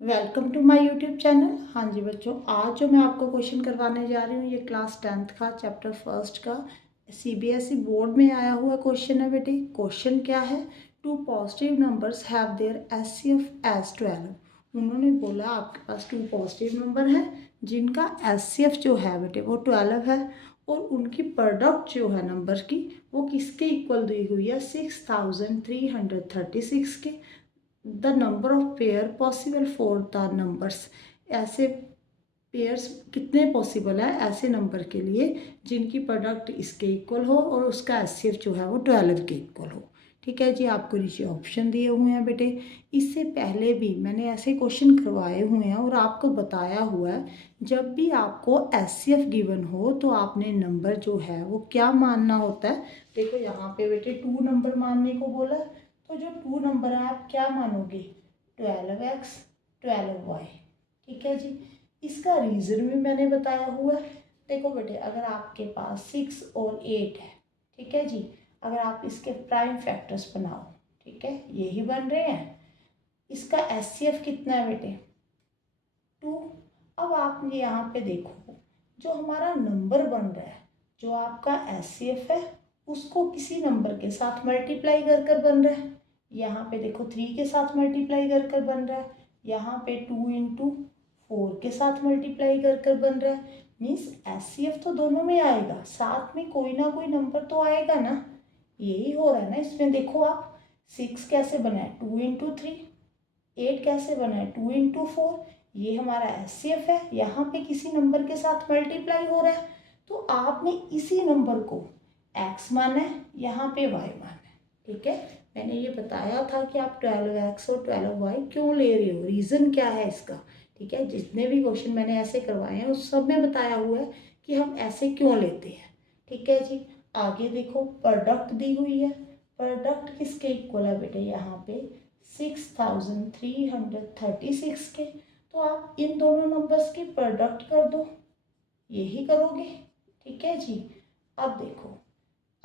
Welcome to my YouTube channel. हाँ जी बच्चों, आज जो मैं आपको क्वेश्चन करवाने जा रही हूँ ये क्लास 10th का चैप्टर फर्स्ट का सीबीएसई बोर्ड में आया हुआ क्वेश्चन है बेटे। क्वेश्चन क्या है? Two positive numbers have their HCF as 12। उन्होंने बोला आपके पास टू पॉजिटिव नंबर है जिनका एचसीएफ जो है बेटे वो 12 है और उनकी प्रोडक्ट जो है नंबर की वो किसके इक्वल दी हुई है? 6336 के। The number of pair possible for the numbers, ऐसे पेयर्स कितने पॉसिबल है ऐसे नंबर के लिए जिनकी प्रोडक्ट इसके इक्वल हो और उसका एचसीएफ जो है वो 12 के इक्वल हो। ठीक है जी, आपको नीचे ऑप्शन दिए हुए हैं बेटे। इससे पहले भी मैंने ऐसे क्वेश्चन करवाए हुए हैं और आपको बताया हुआ है जब भी आपको एचसीएफ गिवन हो तो आपने नंबर जो है वो क्या मानना होता है। देखो यहाँ पे बेटे 2 नंबर मानने को बोला, तो जो 2 नंबर है आप क्या मानोगे? 12x 12y। ठीक है जी, इसका रीज़न भी मैंने बताया हुआ है। देखो बेटे, अगर आपके पास 6 और 8 है, ठीक है जी, अगर आप इसके प्राइम फैक्टर्स बनाओ, ठीक है, यही बन रहे हैं, इसका एचसीएफ कितना है बेटे? 2। अब आप यहाँ पे देखो, जो हमारा नंबर बन रहा है, जो आपका एचसीएफ है उसको किसी नंबर के साथ मल्टीप्लाई कर कर बन रहा है। यहाँ पे देखो 3 के साथ मल्टीप्लाई कर कर बन रहा है, यहाँ पे 2 इंटू 4 के साथ मल्टीप्लाई कर कर बन रहा है। मीन्स एचसीएफ तो दोनों में आएगा, साथ में कोई ना कोई नंबर तो आएगा ना। यही हो रहा है ना इसमें। देखो आप, 6 कैसे बना है? 2 इंटू 3। 8 कैसे बना है? 2 इंटू 4। ये हमारा एचसीएफ है, यहाँ पे किसी नंबर के साथ मल्टीप्लाई हो रहा है, तो आपने इसी नंबर को x माना है, यहाँ पे y माना है। ठीक है, मैंने ये बताया था कि आप 12x और 12y क्यों ले रहे हो, रीज़न क्या है इसका। ठीक है, जितने भी क्वेश्चन मैंने ऐसे करवाए हैं उस सब में बताया हुआ है कि हम ऐसे क्यों लेते हैं। ठीक है जी, आगे देखो प्रोडक्ट दी हुई है। प्रोडक्ट किसके इक्वल है बेटे? यहाँ पे 6336 के। तो आप इन दोनों नंबर्स की प्रोडक्ट कर दो, यही करोगे। ठीक है जी, अब देखो,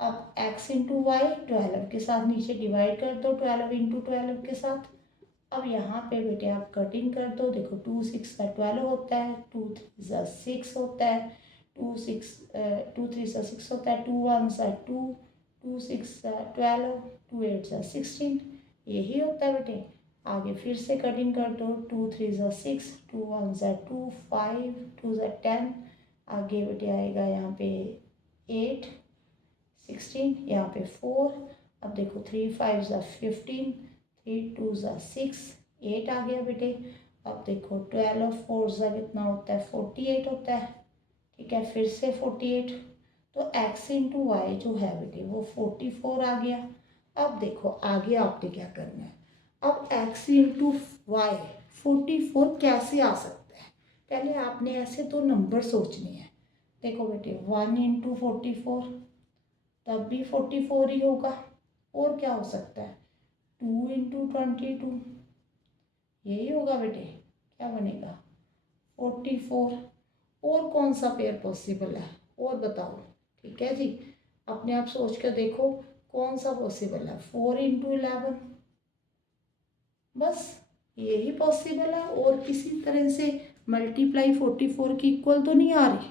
अब x इंटू वाई 12 के साथ नीचे डिवाइड कर दो, 12 इंटू 12 के साथ। अब यहाँ पे बेटे आप कटिंग कर दो। देखो 2 6 का 12 होता है, 2 3 सा 6 होता है, 2 3 सा 6 होता है, 2 1 सा 2, 2 6 सा 12, 2 8 सा 16, यही होता है बेटे। आगे फिर से कटिंग कर दो, 2 3 सा 6, 2 1 सा 2, 5 2 सा 10, आगे बेटे आएगा यहाँ पे 8 16, यहाँ पे 4। अब देखो 3 5 सा 15, 3 2 सा 6, 8 आ गया बेटे। अब देखो 12 4 सा कितना होता है? 48 होता है। ठीक है, फिर से 48। तो x इंटू वाई जो है बेटे वो 44 आ गया। अब देखो आगे आपने क्या करना है। अब x इंटू वाई 44 कैसे आ सकता है? पहले आपने ऐसे तो नंबर सोचने हैं। देखो बेटे 1 इंटू 44, तब भी 44 ही होगा। और क्या हो सकता है? 2 इंटू 22, यही होगा बेटे। क्या बनेगा? 44। और कौन सा पेयर पॉसिबल है और बताओ। ठीक है जी, अपने आप सोच कर देखो कौन सा पॉसिबल है। 4 इंटू 11, बस यही पॉसिबल है, और किसी तरह से मल्टीप्लाई 44 की इक्वल तो नहीं आ रही।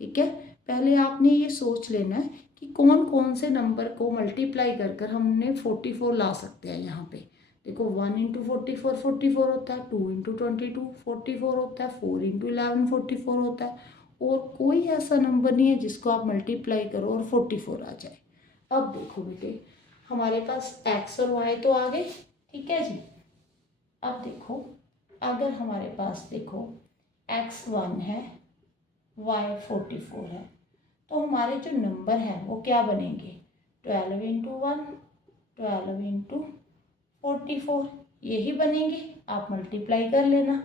ठीक है, पहले आपने ये सोच लेना है कि कौन कौन से नंबर को मल्टीप्लाई कर कर हमने 44 ला सकते हैं। यहाँ पे देखो 1 इंटू 44 44 होता है, 2 इंटू 22 44 होता है, 4 इंटू 11 44 होता है, और कोई ऐसा नंबर नहीं है जिसको आप मल्टीप्लाई करो और 44 आ जाए। अब देखो बेटे, हमारे पास एक्स और वाई तो आ गए। ठीक है जी, अब देखो, अगर हमारे पास देखो x1 है, y44 है, तो हमारे जो नंबर हैं वो क्या बनेंगे? 12 इंटू 1, 12 इंटू 44, यही बनेंगे। आप मल्टीप्लाई कर लेना।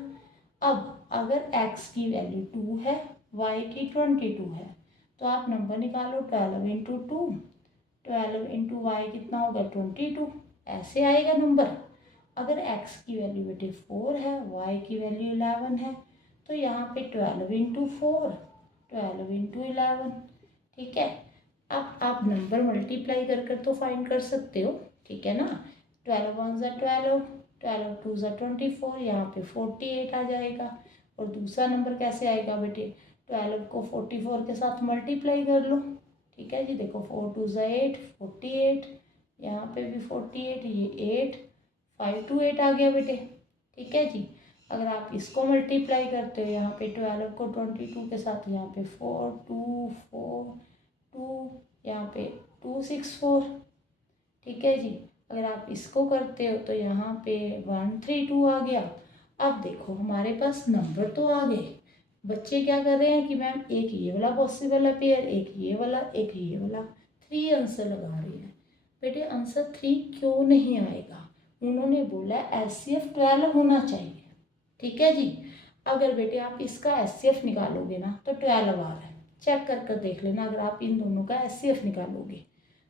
अब अगर x की वैल्यू 2 है, y की 22 है, तो आप नंबर निकालो। 12 इंटू 2, 12 इंटू वाई कितना होगा? 22, ऐसे आएगा नंबर। अगर x की वैल्यू बेटे 4 है, y की वैल्यू 11 है, तो यहाँ पे 12 इंटू 4, 12 इंटू 11। ठीक है, अब आप नंबर मल्टीप्लाई कर कर तो फाइंड कर सकते हो। ठीक है ना, 12 वन ज़ा 12, 12 टू ज़ा 24, यहाँ पे 48 आ जाएगा। और दूसरा नंबर कैसे आएगा बेटे, 12 को 44 के साथ मल्टीप्लाई कर लो। ठीक है जी, देखो 4 टू ज़ा 8, 48, यहाँ पे भी 48, ये 8, 5 टू 8 आ गया बेटे। ठीक है जी, अगर आप इसको मल्टीप्लाई करते हो, यहाँ पे 12 को 22 के साथ, यहाँ पे 4 2 4 2, यहाँ पे 2 6 4। ठीक है जी, अगर आप इसको करते हो तो यहाँ पे 1 3 2 आ गया। अब देखो हमारे पास नंबर तो आ गए, बच्चे क्या कर रहे हैं कि मैम एक ये वाला पॉसिबल है पेयर, एक ये वाला, एक ये वाला, 3 आंसर लगा रहे हैं। बेटे आंसर 3 क्यों नहीं आएगा, उन्होंने बोला HCF 12 होना चाहिए। ठीक है जी, अगर बेटे आप इसका HCF निकालोगे ना तो 12 आ रहा है, चेक कर कर देख लेना अगर आप इन दोनों का HCF निकालोगे।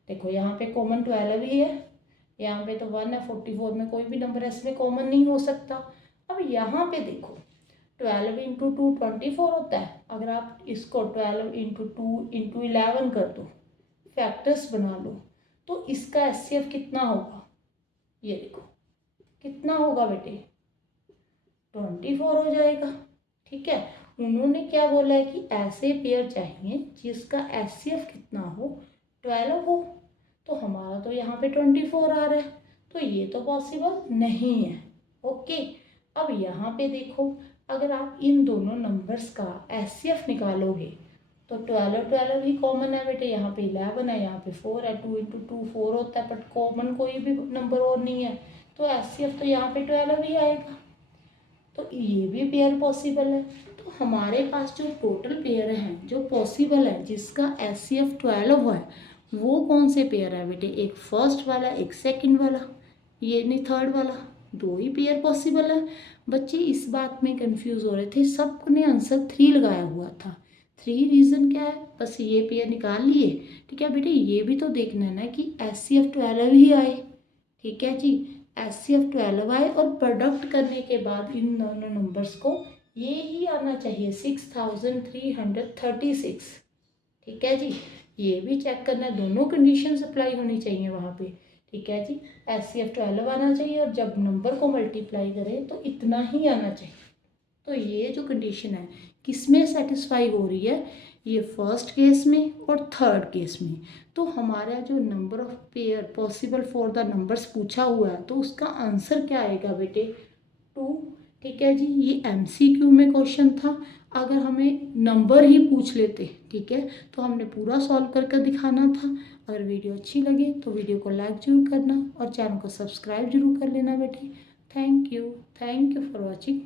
देखो यहाँ पे कॉमन 12 ही है, यहाँ पे तो 1 है, 44 में कोई भी नंबर इसमें कॉमन नहीं हो सकता। अब यहाँ पे देखो 12 इंटू 2 24 होता है, अगर आप इसको 12 इंटू 2 इंटू 11 कर दो, फैक्टर्स बना लो, तो इसका HCF कितना होगा, ये देखो कितना होगा बेटे, 24 हो जाएगा। ठीक है, उन्होंने क्या बोला है कि ऐसे पेयर चाहिए जिसका HCF कितना हो, 12 हो। तो हमारा तो यहाँ पे 24 आ रहा है, तो ये तो पॉसिबल नहीं है। ओके, अब यहाँ पे देखो अगर आप इन दोनों नंबर्स का HCF निकालोगे तो 12 12 ही कॉमन है बेटे, यहाँ पे 11 है, यहाँ पे 4 है, 2 इंटू 2 4 होता है, बट कॉमन कोई भी नंबर और नहीं है, तो HCF तो यहाँ पे 12 ही आएगा। तो ये भी पेयर पॉसिबल है। तो हमारे पास जो टोटल पेयर हैं जो पॉसिबल है जिसका HCF 12 है, वो कौन से पेयर है बेटे, एक फर्स्ट वाला, एक सेकंड वाला, ये नहीं थर्ड वाला, दो ही पेयर पॉसिबल है। बच्चे इस बात में कंफ्यूज हो रहे थे, सबने आंसर 3 लगाया हुआ था। 3 रीज़न क्या है, बस ये पेयर निकाल लिए। ठीक है बेटे, ये भी तो देखना है ना कि HCF 12 ही आए। ठीक है जी, HCF 12 आए और प्रोडक्ट करने के बाद इन दोनों नंबर्स को ये ही आना चाहिए 6336। ठीक है जी, ये भी चेक करना है, दोनों कंडीशन अप्लाई होनी चाहिए वहाँ पे। ठीक है जी, HCF 12 आना चाहिए और जब नंबर को मल्टीप्लाई करें तो इतना ही आना चाहिए। तो ये जो कंडीशन है किस में सेटिस्फाई हो रही है, ये फर्स्ट केस में और थर्ड केस में। तो हमारा जो number of pair possible for the numbers पूछा हुआ है तो उसका आंसर क्या आएगा बेटे, 2। ठीक है जी, ये MCQ में क्वेश्चन था, अगर हमें नंबर ही पूछ लेते ठीक है तो हमने पूरा सॉल्व करके दिखाना था। अगर वीडियो अच्छी लगे तो वीडियो को लाइक जरूर करना और चैनल को सब्सक्राइब जरूर कर लेना बेटे। Thank you for watching.